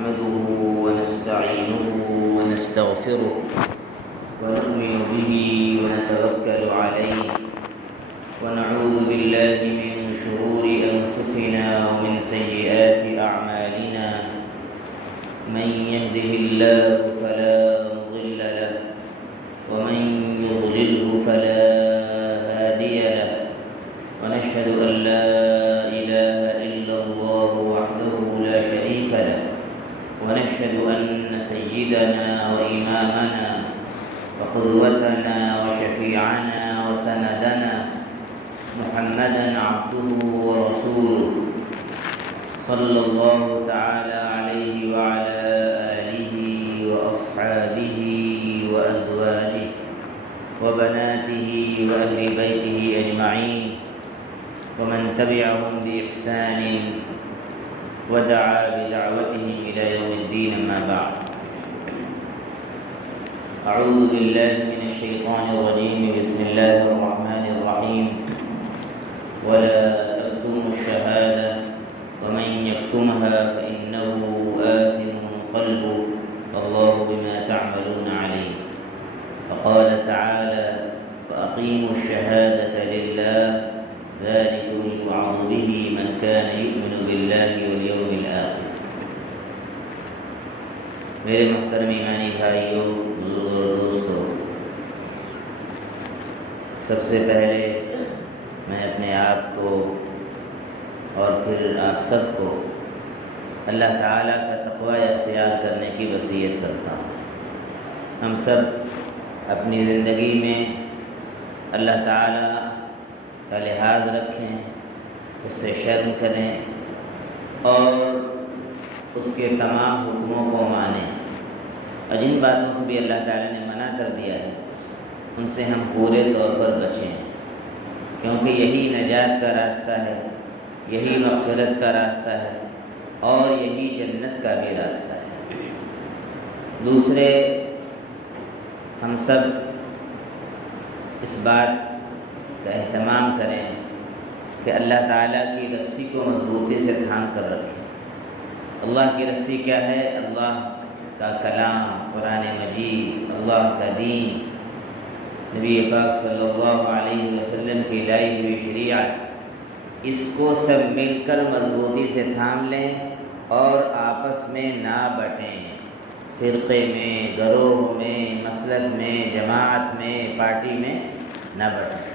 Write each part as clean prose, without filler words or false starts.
نحمده ونستعينه ونستغفره ونؤمن به ونتوكل عليه ونعوذ بالله من شرور أنفسنا ومن سيئات أعمالنا من يهده الله فلا مضل له ومن يضلله فلا هادي له ونشهد أن لا إله إلا الله وحده لا شريك له ونشهد أن سيدنا وإمامنا وقدوتنا وشفيعنا وسندنا محمدا عبده ورسوله صلى الله تعالى عليه وعلى آله وأصحابه وأزواجه وبناته وأهل بيته أجمعين ومن تبعهم بإحسان ودعا بدعوتهم إلى يوم الدين. أما بعد، أعوذ بالله من الشيطان الرجيم. بسم الله الرحمن الرحيم. ولا تكتموا الشهادة ومن يكتمها فإنه آثم قلبه والله بما تعملون عليم. فقال تعالى: وأقيموا الشهادة لله ذلكم يوعظ به من كان يؤمن بالله واليوم الآخر. میرے محترم ایمانی بھائیوں، بزرگوں اور دوستوں، سب سے پہلے میں اپنے آپ کو اور پھر آپ سب کو اللہ تعالیٰ کا تقوی اختیار کرنے کی وصیت کرتا ہوں. ہم سب اپنی زندگی میں اللہ تعالیٰ کا لحاظ رکھیں، اس سے شرم کریں اور اس کے تمام حکموں کو مانیں، اور جن باتوں سے بھی اللہ تعالیٰ نے منع کر دیا ہے ان سے ہم پورے طور پر بچیں، کیونکہ یہی نجات کا راستہ ہے، یہی مغفرت کا راستہ ہے اور یہی جنت کا بھی راستہ ہے. دوسرے، ہم سب اس بات کا اہتمام کریں کہ اللہ تعالیٰ کی رسی کو مضبوطی سے تھام کر رکھیں. اللہ کی رسی کیا ہے؟ اللہ کا کلام، قرآن مجید، اللہ کا دین، نبی پاک صلی اللہ علیہ وسلم کی لائی ہوئی شریعت. اس کو سب مل کر مضبوطی سے تھام لیں اور آپس میں نہ بٹیں، فرقے میں، گروہ میں، مسلک میں، جماعت میں، پارٹی میں نہ بٹیں.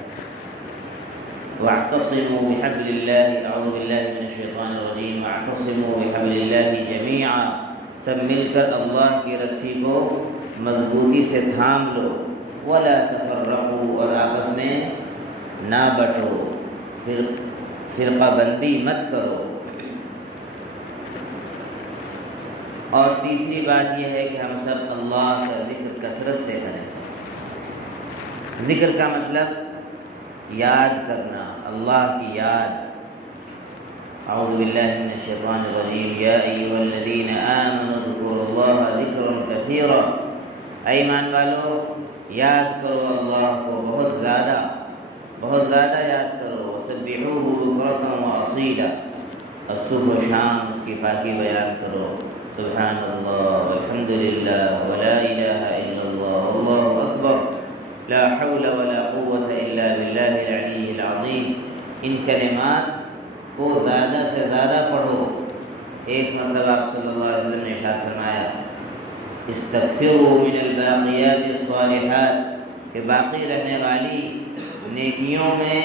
واعتصموا بحبل الله، اعوذ باللہ من الشیطان الرجیم، واعتصموا بحبل اللہ جمیعا، سب مل کر اللہ کی رسی کو مضبوطی سے تھام لو. ولا تفرقوا، اور آپس میں نہ بٹو، فرقہ بندی مت کرو. اور تیسری بات یہ ہے کہ ہم سب اللہ کا ذکر کثرت سے کریں. ذکر کا مطلب یاد کرنا، اللہ کی یاد. اعوذ باللہ من الشیطان الرجیم. یا ایھا الذین آمنوا اذکروا اللہ ذکرا کثیرا، اے ایمان والو یاد کرو اللہ کو بہت زیادہ، بہت زیادہ یاد کرو. سبحوہ بکرۃ واصیلا، اور صبح و شام اس کی پاکی بیان کرو. سبحان اللہ والحمد للہ ولا الہ الا اللہ واللہ اکبر، لا حول ولا قوة الا باللہ العلی العظیم. ان کلمات کو زیادہ سے زیادہ پڑھو. ایک مرتبہ آپ صلی اللہ علیہ وسلم نے ارشاد فرمایا: استغفروا من الباقیات الصالحات، کہ باقی رہنے والی نیکیوں میں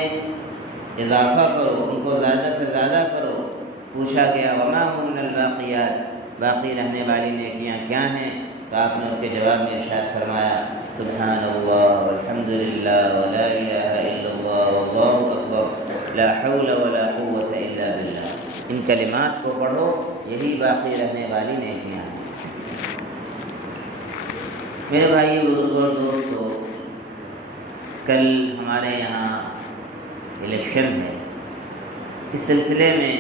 اضافہ کرو، ان کو زیادہ سے زیادہ کرو. پوچھا گیا: وما هن الباقیات، باقی رہنے والی نیکیاں کیا ہیں؟ تو آپ نے اس کے جواب میں ارشاد فرمایا: سبحان اللہ والحمد للہ ولا الہ الا اللہ واللہ اکبر، لا حول ولا قوة الا باللہ. ان کلمات کو پڑھو، یہی باقی رہنے والی نیکیاں ہیں. میرے بھائیو، بزرگوں اور دوستو، کل ہمارے یہاں الیکشن ہے. اس سلسلے میں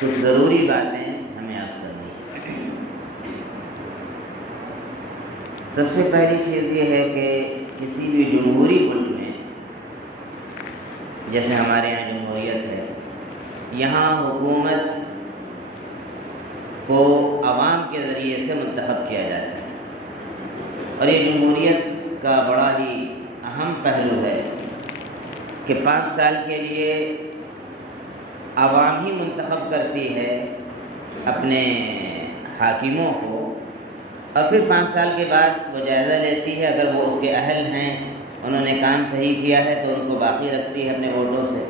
کچھ ضروری باتیں ہمیں عرض کرنی ہیں. سب سے پہلی چیز یہ ہے کہ کسی بھی جمہوری ملک میں، جیسے ہمارے یہاں جمہوریت ہے، یہاں حکومت کو عوام کے ذریعے سے منتخب کیا جاتا ہے، اور یہ جمہوریت کا بڑا ہی اہم پہلو ہے کہ 5 سال کے لیے عوام ہی منتخب کرتی ہے اپنے حاکموں کو، اور پھر 5 سال کے بعد وہ جائزہ لیتی ہے، اگر وہ اس کے اہل ہیں، انہوں نے کام صحیح کیا ہے تو ان کو باقی رکھتی ہے اپنے ووٹوں سے،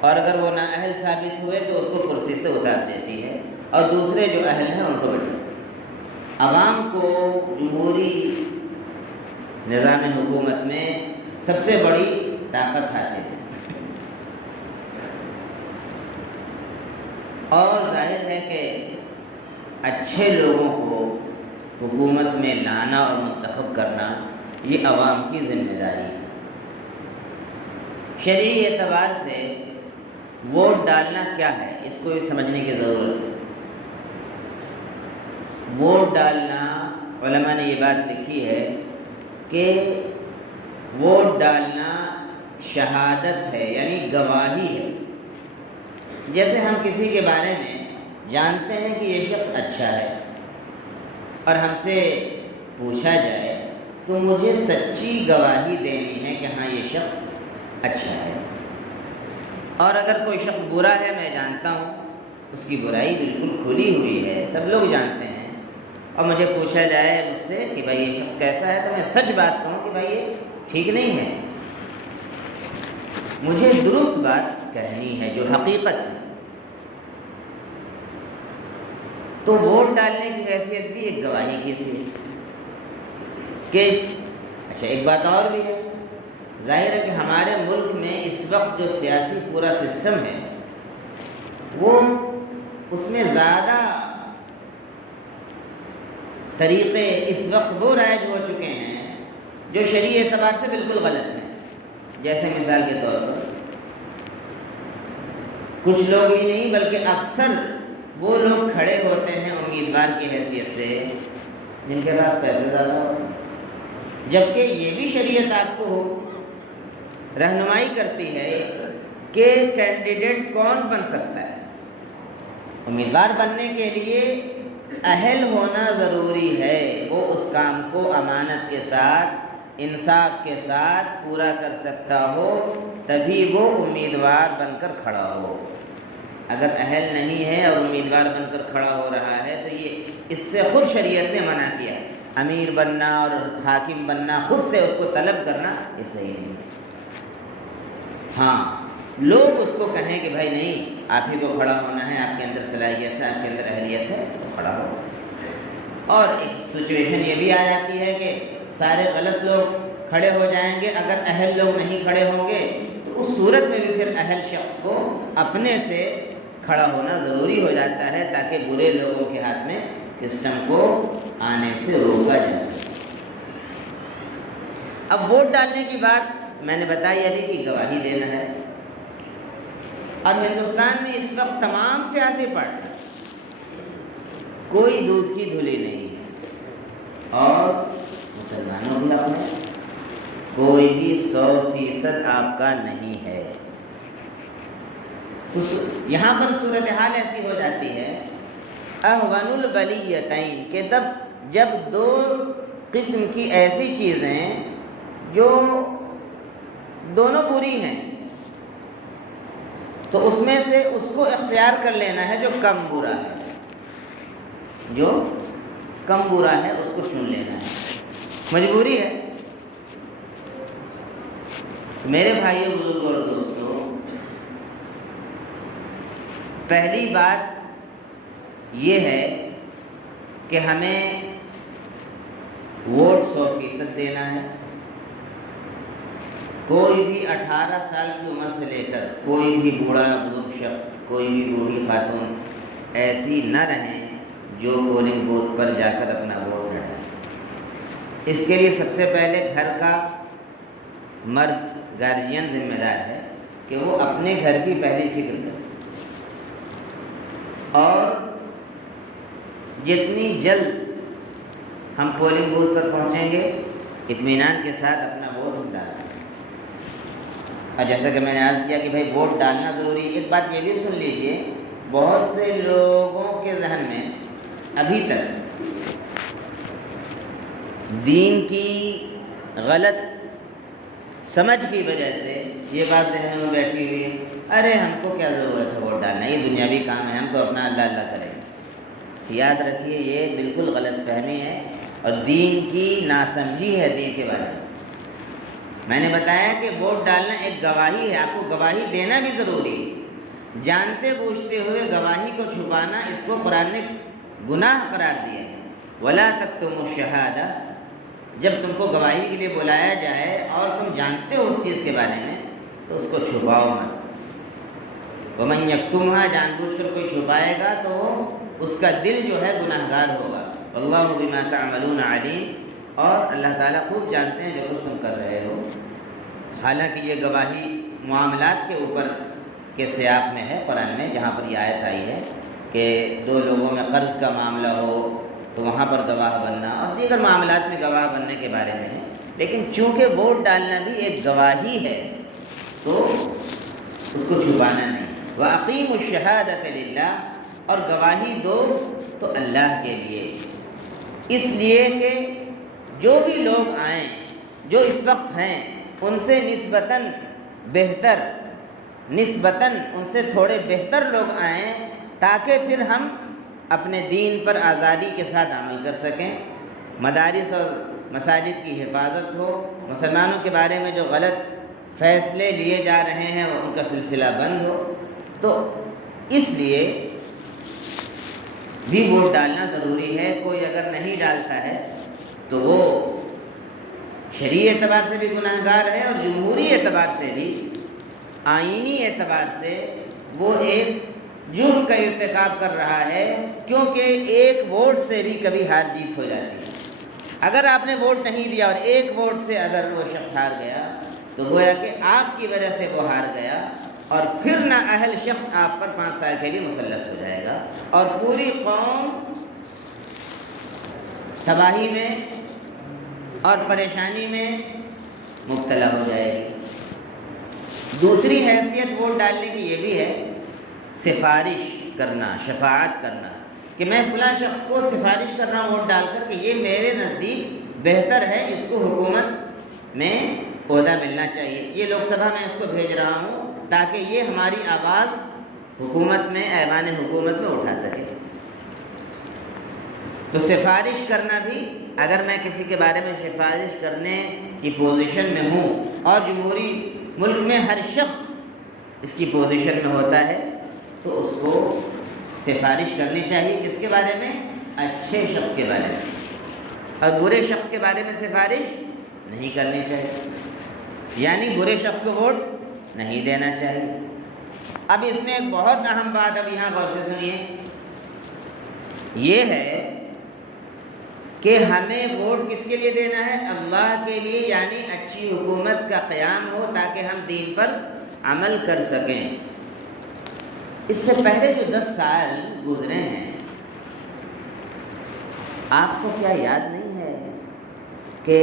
اور اگر وہ نااہل ثابت ہوئے تو اس کو کرسی سے اتار دیتی ہے اور دوسرے جو اہل ہیں ان کو بٹھاتی ہے۔ عوام کو جمہوری نظام حکومت میں سب سے بڑی طاقت حاصل ہے، اور ظاہر ہے کہ اچھے لوگوں کو حکومت میں لانا اور منتخب کرنا یہ عوام کی ذمہ داری ہے۔ شرعی اعتبار سے ووٹ ڈالنا کیا ہے، اس کو بھی سمجھنے کی ضرورت ہے۔ ووٹ ڈالنا، علماء نے یہ بات لکھی ہے کہ ووٹ ڈالنا شہادت ہے، یعنی گواہی ہے۔ جیسے ہم کسی کے بارے میں جانتے ہیں کہ یہ شخص اچھا ہے اور ہم سے پوچھا جائے تو مجھے سچی گواہی دینی ہے کہ ہاں یہ شخص اچھا ہے، اور اگر کوئی شخص برا ہے میں جانتا ہوں اس کی برائی بالکل کھلی ہوئی ہے، سب لوگ جانتے ہیں، اور مجھے پوچھا جائے مجھ سے کہ بھائی یہ شخص کیسا ہے تو میں سچ بات کہوں کہ بھائی یہ ٹھیک نہیں ہے، مجھے درست بات کہنی ہے جو حقیقت ہے۔ تو ووٹ ڈالنے کی حیثیت بھی ایک گواہی کی سی ہے کہ اچھا ایک بات اور بھی ہے، ظاہر ہے کہ ہمارے ملک میں اس وقت جو سیاسی پورا سسٹم ہے وہ اس میں زیادہ طریقے اس وقت وہ رائج ہو چکے ہیں جو شرعی اعتبار سے بالکل غلط ہیں۔ جیسے مثال کے طور پر کچھ لوگ ہی نہیں بلکہ اکثر وہ لوگ کھڑے ہوتے ہیں امیدوار کی حیثیت سے جن کے پاس پیسے زیادہ ہوتے ہیں، جبکہ یہ بھی شریعت آپ کو رہنمائی کرتی ہے کہ کینڈیڈیٹ کون بن سکتا ہے۔ امیدوار بننے کے لیے اہل ہونا ضروری ہے، وہ اس کام کو امانت کے ساتھ انصاف کے ساتھ پورا کر سکتا ہو تبھی وہ امیدوار بن کر کھڑا ہو۔ اگر اہل نہیں ہے اور امیدوار بن کر کھڑا ہو رہا ہے تو یہ اس سے خود شریعت نے منع کیا، امیر بننا اور حاکم بننا خود سے اس کو طلب کرنا یہ صحیح نہیں ہے۔ ہاں لوگ اس کو کہیں کہ بھائی نہیں آپ ہی کو کھڑا ہونا ہے، آپ کے اندر صلاحیت ہے، آپ کے اندر اہلیت ہے تو کھڑا ہو۔ اور ایک سچویشن یہ بھی آ جاتی ہے کہ سارے غلط لوگ کھڑے ہو جائیں گے، اگر اہل لوگ نہیں کھڑے ہوں گے تو اس صورت میں بھی پھر اہل شخص کو اپنے سے کھڑا ہونا ضروری ہو جاتا ہے تاکہ برے لوگوں کے ہاتھ میں سسٹم کو آنے سے روکا جا سکے۔ اب ووٹ ڈالنے کی بات میں نے بتائی ابھی کہ گواہی دینا ہے، اور ہندوستان میں اس وقت تمام سیاسی پارٹی کوئی دودھ کی دھلی نہیں ہے، اور مسلمانوں بھی آپ میں کوئی بھی 100% آپ کا نہیں ہے۔ تو یہاں پر صورتحال ایسی ہو جاتی ہے احون البلیتین کہ جب دو قسم کی ایسی چیزیں جو دونوں بری ہیں تو اس میں سے اس کو اختیار کر لینا ہے جو کم برا ہے، جو کم برا ہے اس کو چن لینا ہے، مجبوری ہے۔ میرے بھائیوں بزرگوں اور دوستوں، پہلی بات یہ ہے کہ ہمیں ووٹ 100% دینا ہے۔ کوئی بھی 18 سال کی عمر سے لے کر کوئی بھی بوڑھا بزرگ شخص، کوئی بھی بوڑھی خاتون ایسی نہ رہیں جو پولنگ بوتھ پر جا کر اپنا ووٹ نہ ڈالے۔ اس کے لیے سب سے پہلے گھر کا مرد گارجین ذمہ دار ہے کہ وہ اپنے گھر کی پہلی فکر کرے، اور جتنی جلد ہم پولنگ بوتھ پر پہنچیں گے اطمینان کے ساتھ اپنا ووٹ ہم ڈال سکیں۔ اور جیسا کہ میں نے عرض کیا کہ بھائی ووٹ ڈالنا ضروری ہے، ایک بات یہ بھی سن لیجئے، بہت سے لوگوں کے ذہن میں ابھی تک دین کی غلط سمجھ کی وجہ سے یہ بات ذہن میں بیٹھی ہوئی ہے، ارے ہم کو کیا ضرورت ہے ووٹ ڈالنا، یہ دنیاوی کام ہے، ہم تو اپنا اللہ اللہ کریں گے۔ یاد رکھیے یہ بالکل غلط فہمی ہے اور دین کی ناسمجھی ہے دین کے بارے میں۔ میں نے بتایا کہ ووٹ ڈالنا ایک گواہی ہے، آپ کو گواہی دینا بھی ضروری ہے۔ جانتے بوجھتے ہوئے گواہی کو چھپانا، اس کو قرآن نے گناہ قرار دیا ہے۔ وَلَا تَكْتُمُوا الشَّهَادَةَ، جب تم کو گواہی کے لیے بلایا جائے اور تم جانتے ہو اس چیز کے بارے میں تو اس کو چھپاؤ مت۔ وَمَن يَكْتُمْهَا، جان بوجھ کر کوئی چھپائے گا تو اس کا دل جو ہے گناہگار ہوگا۔ وَاللَّهُ بِمَا تَعْمَلُونَ عَلِيمٌ، اور اللہ تعالیٰ خوب جانتے ہیں جو کچھ تم کر رہے ہو۔ حالانکہ یہ گواہی معاملات کے اوپر کے سیاق میں ہے قرآن میں، جہاں پر یہ آیت آئی ہے کہ دو لوگوں میں قرض کا معاملہ ہو تو وہاں پر گواہ بننا، اور دیگر معاملات میں گواہ بننے کے بارے میں ہے۔ لیکن چونکہ ووٹ ڈالنا بھی ایک گواہی ہے تو اس کو چھپانا نہیں۔ وَأَقِيمُوا الشَّهَادَةَ لِلَّهِ، اور گواہی دو تو اللہ کے لیے، اس لیے کہ جو بھی لوگ آئیں جو اس وقت ہیں ان سے نسبتاً بہتر، نسبتاً ان سے تھوڑے بہتر لوگ آئیں تاکہ پھر ہم اپنے دین پر آزادی کے ساتھ عمل کر سکیں، مدارس اور مساجد کی حفاظت ہو، مسلمانوں کے بارے میں جو غلط فیصلے لیے جا رہے ہیں ان کا سلسلہ بند ہو۔ تو اس لیے بھی ووٹ ڈالنا ضروری ہے۔ کوئی اگر نہیں ڈالتا ہے تو وہ شرعی اعتبار سے بھی گناہگار ہے اور جمہوری اعتبار سے بھی، آئینی اعتبار سے وہ ایک جرم کا ارتکاب کر رہا ہے، کیونکہ ایک ووٹ سے بھی کبھی ہار جیت ہو جاتی ہے۔ اگر آپ نے ووٹ نہیں دیا اور ایک ووٹ سے اگر وہ شخص ہار گیا تو گویا کہ آپ کی وجہ سے وہ ہار گیا، اور پھر نااہل شخص آپ پر 5 سال کے لیے مسلط ہو جائے گا اور پوری قوم تباہی میں اور پریشانی میں مبتلا ہو جائے گی۔ دوسری حیثیت ووٹ ڈالنے کی یہ بھی ہے سفارش کرنا، شفاعت کرنا، کہ میں فلاں شخص کو سفارش کر رہا ہوں ووٹ ڈال کر کہ یہ میرے نزدیک بہتر ہے، اس کو حکومت میں عہدہ ملنا چاہیے، یہ لوک سبھا میں اس کو بھیج رہا ہوں تاکہ یہ ہماری آواز حکومت میں، ایوان حکومت میں اٹھا سکے۔ تو سفارش کرنا بھی، اگر میں کسی کے بارے میں سفارش کرنے کی پوزیشن میں ہوں، اور جمہوری ملک میں ہر شخص اس کی پوزیشن میں ہوتا ہے، تو اس کو سفارش کرنی چاہیے۔ کس کے بارے میں؟ اچھے شخص کے بارے میں، اور برے شخص کے بارے میں سفارش نہیں کرنی چاہیے، یعنی برے شخص کو ووٹ نہیں دینا چاہیے۔ اب اس میں ایک بہت اہم بات، اب یہاں غور سے سنیے، یہ ہے کہ ہمیں ووٹ کس کے لیے دینا ہے؟ اللہ کے لیے، یعنی اچھی حکومت کا قیام ہو تاکہ ہم دین پر عمل کر سکیں۔ اس سے پہلے جو 10 سال گزرے ہیں، آپ کو کیا یاد نہیں ہے کہ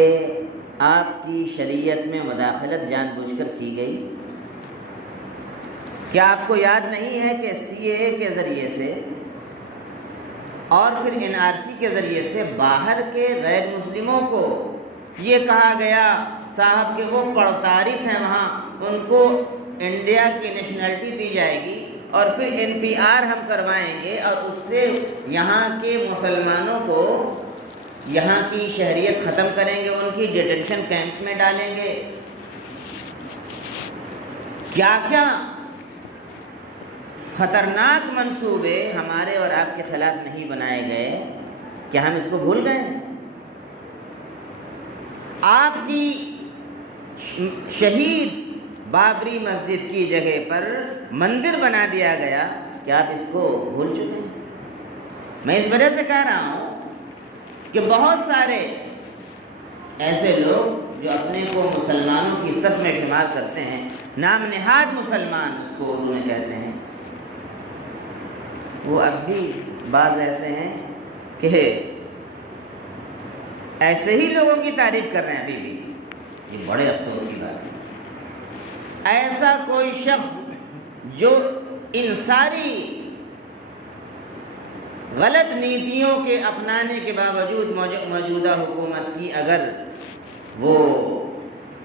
آپ کی شریعت میں مداخلت جان بوجھ کر کی گئی؟ کیا آپ کو یاد نہیں ہے کہ CAA کے ذریعے سے اور پھر NRC کے ذریعے سے باہر کے غیر مسلموں کو یہ کہا گیا صاحب کہ وہ پڑتارث ہیں وہاں، ان کو انڈیا کی نیشنلٹی دی جائے گی اور پھر NPR ہم کروائیں گے اور اس سے یہاں کے مسلمانوں کو یہاں کی شہریت ختم کریں گے، ان کی ڈیٹینشن کیمپ میں ڈالیں گے۔ کیا کیا خطرناک منصوبے ہمارے اور آپ کے خلاف نہیں بنائے گئے؟ کیا ہم اس کو بھول گئے ہیں؟ آپ کی شہید بابری مسجد کی جگہ پر مندر بنا دیا گیا، کیا آپ اس کو بھول چکے ہیں؟ میں اس وجہ سے کہہ رہا ہوں کہ بہت سارے ایسے لوگ جو اپنے کو مسلمانوں کی صف میں شمار کرتے ہیں، نام نہاد مسلمان اس کو اردو میں کہتے ہیں، وہ اب بھی بعض ایسے ہیں کہ ایسے ہی لوگوں کی تعریف کر رہے ہیں ابھی بھی۔ یہ بڑے افسوس کی بات ہے۔ ایسا کوئی شخص جو ان ساری غلط نیتیوں کے اپنانے کے باوجود موجودہ حکومت کی اگر وہ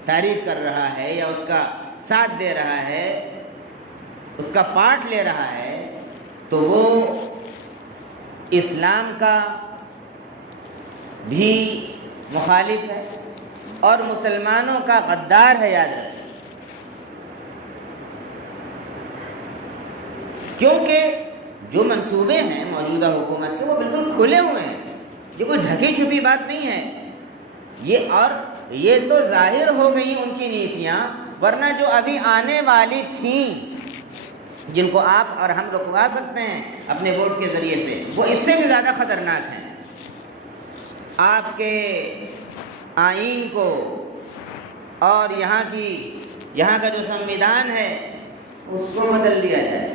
تعریف کر رہا ہے یا اس کا ساتھ دے رہا ہے، اس کا پارٹ لے رہا ہے، تو وہ اسلام کا بھی مخالف ہے اور مسلمانوں کا غدار ہے، یاد رکھیں۔ کیونکہ جو منصوبے ہیں موجودہ حکومت کے وہ بالکل کھلے ہوئے ہیں، یہ کوئی ڈھکی چھپی بات نہیں ہے۔ یہ تو ظاہر ہو گئی ان کی نیتیاں، ورنہ جو ابھی آنے والی تھیں جن کو آپ اور ہم رکوا سکتے ہیں اپنے ووٹ کے ذریعے سے، وہ اس سے بھی زیادہ خطرناک ہیں۔ آپ کے آئین کو اور یہاں کا جو سنویدھان ہے اس کو بدل دیا جائے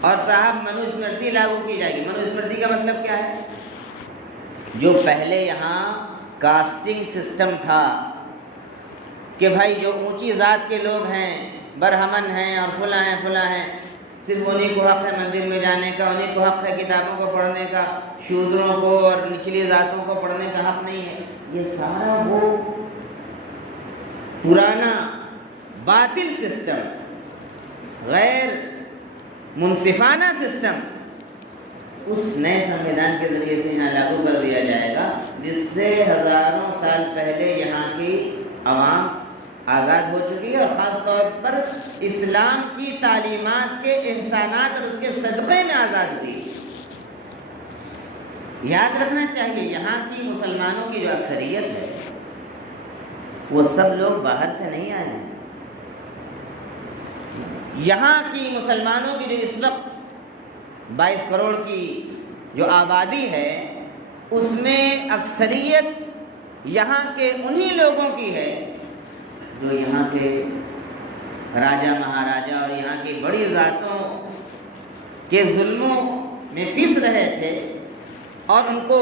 اور صاحب منو اسمرتی لاگو کی جائے گی۔ منو اسمرتی کا مطلب کیا ہے؟ جو پہلے یہاں کاسٹنگ سسٹم تھا کہ بھائی جو اونچی ذات کے لوگ ہیں، برہمن ہیں اور فلاں ہیں، صرف انہیں کو حق ہے مندر میں جانے کا، انہیں کو حق ہے کتابوں کو پڑھنے کا، شودروں کو اور نچلی ذاتوں کو پڑھنے کا حق نہیں ہے۔ یہ سارا وہ پرانا باطل سسٹم، غیر منصفانہ سسٹم، اس نئے سنویدھان کے ذریعے سے یہاں لاگو کر دیا جائے گا، جس سے ہزاروں سال پہلے یہاں کی عوام آزاد ہو چکی ہے، اور خاص طور پر اسلام کی تعلیمات کے احسانات اور اس کے صدقے میں آزاد ہوئی۔ یاد رکھنا چاہیے یہاں کی مسلمانوں کی جو اکثریت ہے وہ سب لوگ باہر سے نہیں آئے ہیں۔ یہاں کی مسلمانوں کی جو اس وقت 22 کروڑ کی جو آبادی ہے، اس میں اکثریت یہاں کے انہی لوگوں کی ہے جو یہاں کے راجا مہاراجا اور یہاں کی بڑی ذاتوں کے ظلموں میں پس رہے تھے اور ان کو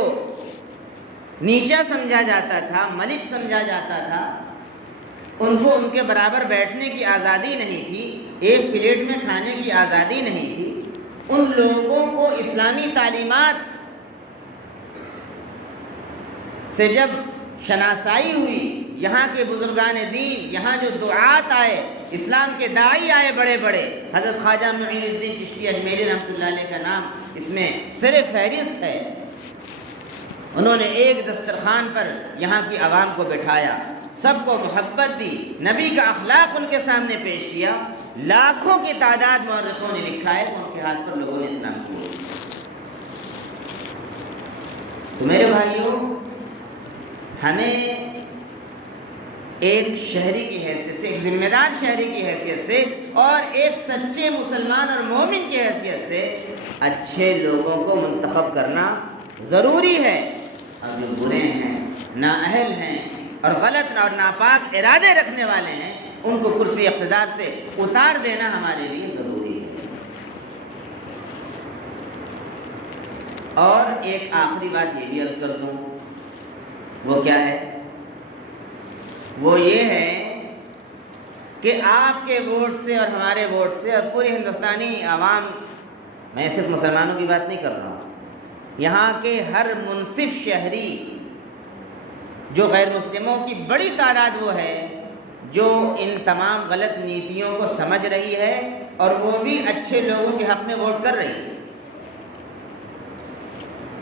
نیچا سمجھا جاتا تھا، ملک سمجھا جاتا تھا، ان کو ان کے برابر بیٹھنے کی آزادی نہیں تھی، ایک پلیٹ میں کھانے کی آزادی نہیں تھی۔ ان لوگوں کو اسلامی تعلیمات سے جب شناسائی ہوئی، یہاں کے بزرگان دین، یہاں جو دعات آئے، اسلام کے داعی آئے بڑے بڑے، حضرت خواجہ معین الدین چشتی اجمیری رحمۃ اللہ علیہ کا نام اس میں سر فہرست ہے۔ انہوں نے ایک دسترخوان پر یہاں کی عوام کو بٹھایا، سب کو محبت دی، نبی کا اخلاق ان کے سامنے پیش کیا، لاکھوں کی تعداد مورخوں نے لکھا ہے کہ ان کے ہاتھ پر لوگوں نے اسلام قبول کیا۔ تو میرے بھائیوں، ہمیں ایک شہری کی حیثیت سے، ایک ذمہ دار شہری کی حیثیت سے اور ایک سچے مسلمان اور مومن کی حیثیت سے اچھے لوگوں کو منتخب کرنا ضروری ہے، اور جو برے ہیں، نااہل ہیں اور غلط اور ناپاک ارادے رکھنے والے ہیں، ان کو کرسی اقتدار سے اتار دینا ہمارے لیے ضروری ہے۔ اور ایک آخری بات یہ بھی عرض کر دوں، وہ کیا ہے؟ وہ یہ ہے کہ آپ کے ووٹ سے اور ہمارے ووٹ سے اور پوری ہندوستانی عوام، میں صرف مسلمانوں کی بات نہیں کر رہا ہوں، یہاں کے ہر منصف شہری، جو غیر مسلموں کی بڑی تعداد وہ ہے جو ان تمام غلط نیتیوں کو سمجھ رہی ہے اور وہ بھی اچھے لوگوں کے حق میں ووٹ کر رہی ہے۔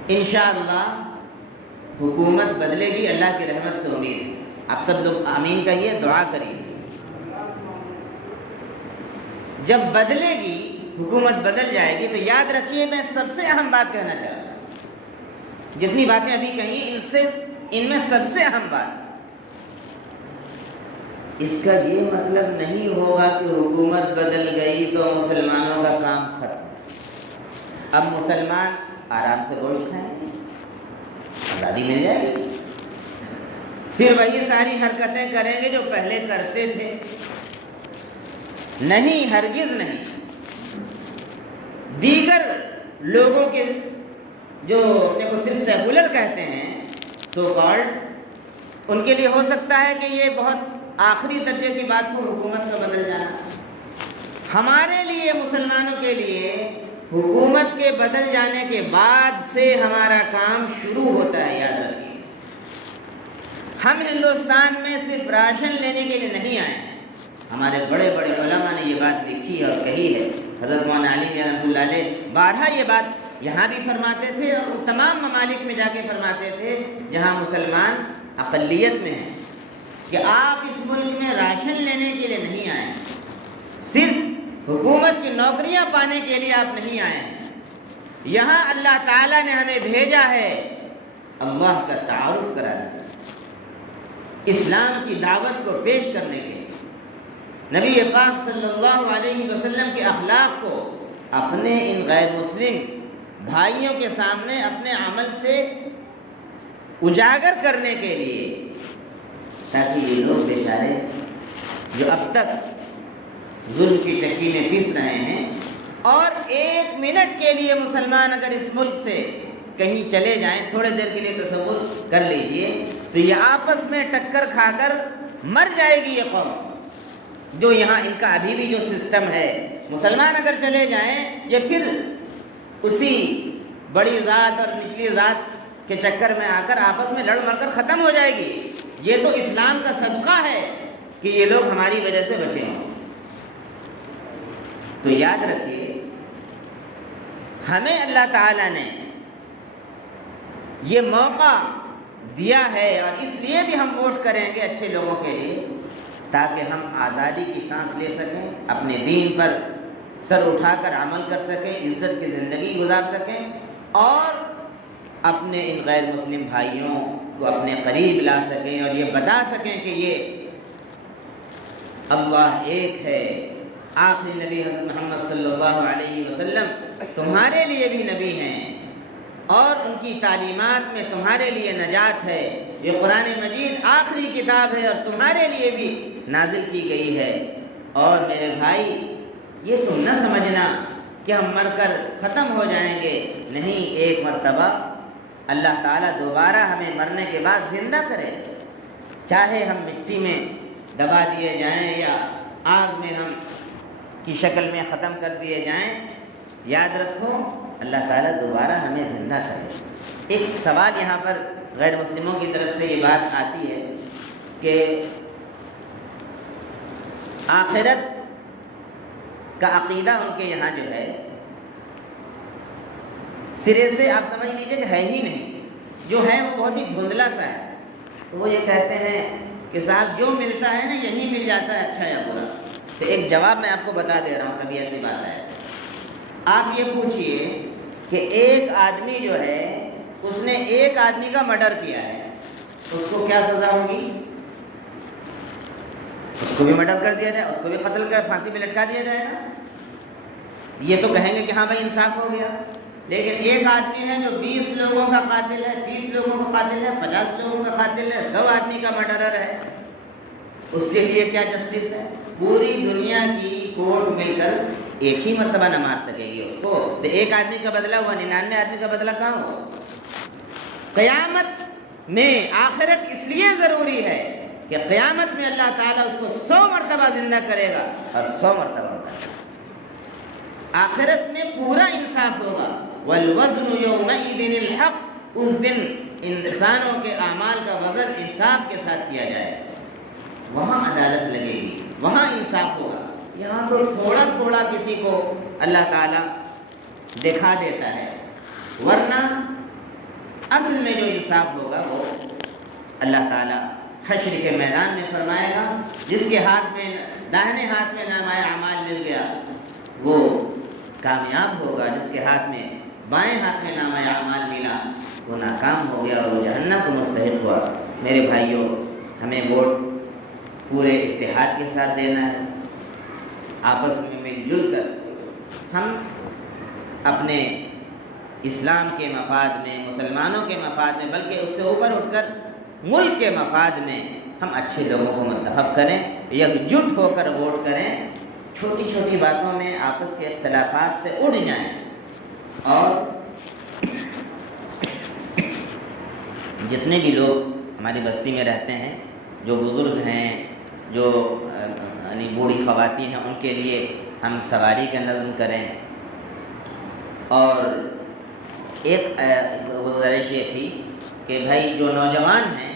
انشاءاللہ حکومت بدلے گی، اللہ کی رحمت سے امید ہے۔ آپ سب لوگ آمین کہیے، دعا کریے۔ جب بدلے گی، حکومت بدل جائے گی، تو یاد رکھیے میں سب سے اہم بات کہنا چاہتا ہوں، جتنی باتیں ابھی کہیں ان میں سب سے اہم بات، اس کا یہ مطلب نہیں ہوگا کہ حکومت بدل گئی تو مسلمانوں کا کام ختم، اب مسلمان آرام سے گوشت کھائیں گے، آزادی مل جائے گی، پھر وہی ساری حرکتیں کریں گے جو پہلے کرتے تھے۔ نہیں، ہرگز نہیں۔ دیگر لوگوں کے جو اپنے کو صرف سیکولر کہتے ہیں، سو کالڈ، ان کے لیے ہو سکتا ہے کہ یہ بہت آخری درجے کی بات ہو حکومت کا بدل جانا۔ ہمارے لیے، مسلمانوں کے لیے حکومت کے بدل جانے کے بعد سے ہمارا کام شروع ہوتا ہے، یاد رکھیے۔ ہم ہندوستان میں صرف راشن لینے کے لیے نہیں آئے ہیں، ہمارے بڑے بڑے علماء نے یہ بات لکھی اور کہی ہے۔ حضرت مولانا علی رحمۃ اللہ علیہ بارہا یہ بات یہاں بھی فرماتے تھے اور تمام ممالک میں جا کے فرماتے تھے جہاں مسلمان اقلیت میں ہیں کہ آپ اس ملک میں راشن لینے کے لیے نہیں آئے ہیں، صرف حکومت کی نوکریاں پانے کے لیے آپ نہیں آئے ہیں، یہاں اللہ تعالیٰ نے ہمیں بھیجا ہے اللہ کا تعارف کرانے کے، اسلام کی دعوت کو پیش کرنے کے، نبی پاک صلی اللہ علیہ وسلم کے اخلاق کو اپنے ان غیر مسلم بھائیوں کے سامنے اپنے عمل سے اجاگر کرنے کے لیے، تاکہ یہ لوگ بیچارے جو اب تک ظلم کی چکی میں پس رہے ہیں، اور ایک منٹ کے لیے مسلمان اگر اس ملک سے کہیں چلے جائیں، تھوڑے دیر کے لیے تصور کر لیجئے، تو یہ آپس میں ٹکر کھا کر مر جائے گی یہ قوم، جو یہاں ان کا ابھی بھی جو سسٹم ہے۔ مسلمان اگر چلے جائیں، یہ پھر اسی بڑی ذات اور نچلی ذات کے چکر میں آ کر آپس میں لڑ مر کر ختم ہو جائے گی۔ یہ تو اسلام کا صدقہ ہے کہ یہ لوگ ہماری وجہ سے بچے ہوں۔ تو یاد رکھیے، ہمیں اللہ تعالیٰ نے یہ موقع دیا ہے، اور اس لیے بھی ہم ووٹ کریں گے اچھے لوگوں کے لیے، تاکہ ہم آزادی کی سانس لے سکیں، اپنے دین پر سر اٹھا کر عمل کر سکیں، عزت کی زندگی گزار سکیں، اور اپنے ان غیر مسلم بھائیوں کو اپنے قریب لا سکیں، اور یہ بتا سکیں کہ یہ اللہ ایک ہے، آخری نبی حضرت محمد صلی اللہ علیہ وسلم تمہارے لیے بھی نبی ہیں، اور ان کی تعلیمات میں تمہارے لیے نجات ہے، یہ قرآن مجید آخری کتاب ہے اور تمہارے لیے بھی نازل کی گئی ہے۔ اور میرے بھائی، یہ تم نہ سمجھنا کہ ہم مر کر ختم ہو جائیں گے، نہیں، ایک مرتبہ اللہ تعالیٰ دوبارہ ہمیں مرنے کے بعد زندہ کرے، چاہے ہم مٹی میں دبا دیے جائیں یا آگ میں ہم کی شکل میں ختم کر دیے جائیں، یاد رکھو اللہ تعالیٰ دوبارہ ہمیں زندہ کرے۔ ایک سوال یہاں پر غیر مسلموں کی طرف سے یہ بات آتی ہے کہ آخرت کا عقیدہ ان کے یہاں جو ہے سرے سے آپ سمجھ لیجئے کہ ہے ہی نہیں، جو ہے وہ بہت ہی دھندلا سا ہے۔ تو وہ یہ کہتے ہیں کہ صاحب جو ملتا ہے نا یہی مل جاتا ہے، اچھا یا برا۔ تو ایک جواب میں آپ کو بتا دے رہا ہوں، کبھی ایسی بات ہے، آپ یہ پوچھئے کہ ایک آدمی جو ہے اس نے ایک آدمی کا مرڈر کیا ہے، اس کو کیا سزا ہوگی؟ اس کو بھی مرڈر کر دیا جائے، اس کو بھی قتل کر پھانسی پہ لٹکا دیا جائے گا؟ یہ تو کہیں گے کہ ہاں بھائی انصاف ہو گیا۔ لیکن ایک آدمی ہے جو 20 لوگوں کا قاتل ہے، 30 لوگوں کا قاتل ہے، 50 لوگوں کا قاتل ہے، 100 آدمی کا مرڈرر ہے، اس کے لیے کیا جسٹس ہے؟ پوری دنیا کی کورٹ مل کر ایک ہی مرتبہ نہ مار سکے گی اس کو، تو ایک آدمی کا بدلہ ہوا، 99 آدمی کا بدلہ کہاں ہوا؟ قیامت میں آخرت اس لیے ضروری ہے کہ قیامت میں اللہ تعالیٰ اس کو 100 مرتبہ زندہ کرے گا اور 100 مرتبہ مرے گا۔ آخرت میں پورا انصاف ہوگا، والوزن یومئذ الحق، اس دن انسانوں کے اعمال کا وزن انصاف کے ساتھ کیا جائے گا، وہاں عدالت لگے گی، وہاں انصاف ہوگا۔ یہاں تو تھوڑا تھوڑا کسی کو اللہ تعالیٰ دکھا دیتا ہے، ورنہ اصل میں جو انصاف ہوگا وہ اللہ تعالیٰ حشر کے میدان میں فرمائے گا۔ جس کے ہاتھ میں داہنے ہاتھ میں نامہ اعمال مل گیا وہ کامیاب ہوگا، جس کے ہاتھ میں بائیں ہاتھ میں نامہ اعمال ملا وہ ناکام ہو گیا اور وہ جہنم کو مستحق ہوا۔ میرے بھائیوں، ہمیں ووٹ پورے اتحاد کے ساتھ دینا ہے، آپس میں مل جل کر ہم اپنے اسلام کے مفاد میں، مسلمانوں کے مفاد میں، بلکہ اس سے اوپر اٹھ کر ملک کے مفاد میں ہم اچھے لوگوں کو منتخب کریں، یکجٹ ہو کر ووٹ کریں، چھوٹی چھوٹی باتوں میں آپس کے اختلافات سے اٹھ جائیں، اور جتنے بھی لوگ ہماری بستی میں رہتے ہیں، جو بزرگ ہیں، جو یعنی بوڑھی خواتین ہیں، ان کے لیے ہم سواری کا نظم کریں، اور ایک گزارش یہ تھی کہ بھائی جو نوجوان ہیں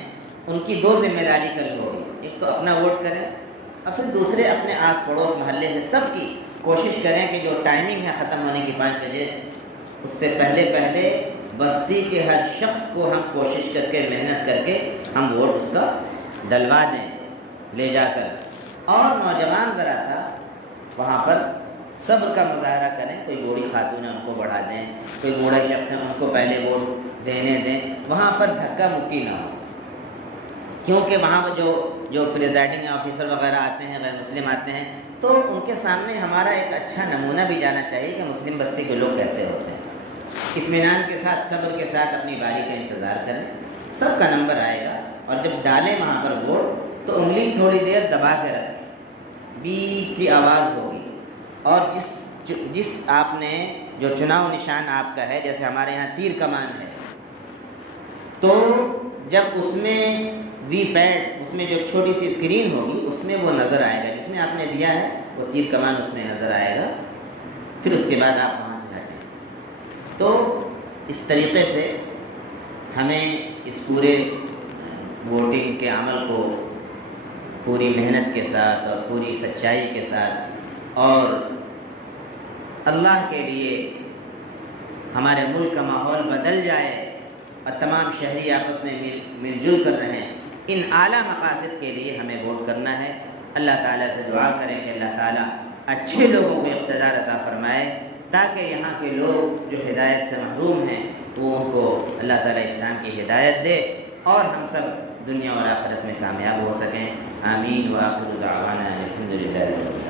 ان کی دو ذمہ داری کل ہوگی، ایک تو اپنا ووٹ کریں اور پھر دوسرے اپنے آس پڑوس محلے سے سب کی کوشش کریں کہ جو ٹائمنگ ہے ختم ہونے کی 5 بجے، اس سے پہلے بستی کے ہر شخص کو ہم کوشش کر کے محنت کر کے ہم ووٹ اس کا ڈلوا دیں لے جا کر. اور نوجوان ذرا سا وہاں پر صبر کا مظاہرہ کریں، کوئی بوڑھی خاتون ہے ان کو بڑھا دیں، کوئی بوڑھا شخص ہے ان کو پہلے ووٹ دینے دیں، وہاں پر دھکا مکی نہ ہو. کیونکہ وہاں پر جو پریزائڈنگ آفیسر وغیرہ آتے ہیں، غیر مسلم آتے ہیں، تو ان کے سامنے ہمارا ایک اچھا نمونہ بھی جانا چاہیے کہ مسلم بستی کے لوگ کیسے ہوتے ہیں. اطمینان کے ساتھ صبر کے ساتھ اپنی باری کا انتظار کریں، سب کا نمبر آئے گا. اور جب ڈالیں وہاں پر ووٹ تو انگلی تھوڑی دیر دبا کے رکھیں، بیپ کی آواز ہوگی. اور جس آپ نے جو چناؤ نشان آپ کا ہے، جیسے ہمارے یہاں تیر کمان ہے، تو جب اس میں وی پیڈ، اس میں جو چھوٹی سی اسکرین ہوگی اس میں وہ نظر آئے گا، جس میں آپ نے دیا ہے وہ تیر کمان اس میں نظر آئے گا. پھر اس کے بعد آپ وہاں سے ہٹیں. تو اس طریقے سے ہمیں اس پورے ووٹنگ کے عمل کو پوری محنت کے ساتھ اور پوری سچائی کے ساتھ اور اللہ کے لیے ہمارے ملک کا ماحول بدل جائے اور تمام شہری آپس میں مل جل کر رہیں، ان اعلیٰ مقاصد کے لیے ہمیں ووٹ کرنا ہے. اللہ تعالیٰ سے دعا کریں کہ اللہ تعالیٰ اچھے لوگوں کو اقتدار عطا فرمائے، تاکہ یہاں کے لوگ جو ہدایت سے محروم ہیں وہ ان کو اللہ تعالیٰ اسلام کی ہدایت دے اور ہم سب دنیا اور آخرت میں کامیاب ہو سکیں. آمین. وآخر دعوانا الحمد للہ.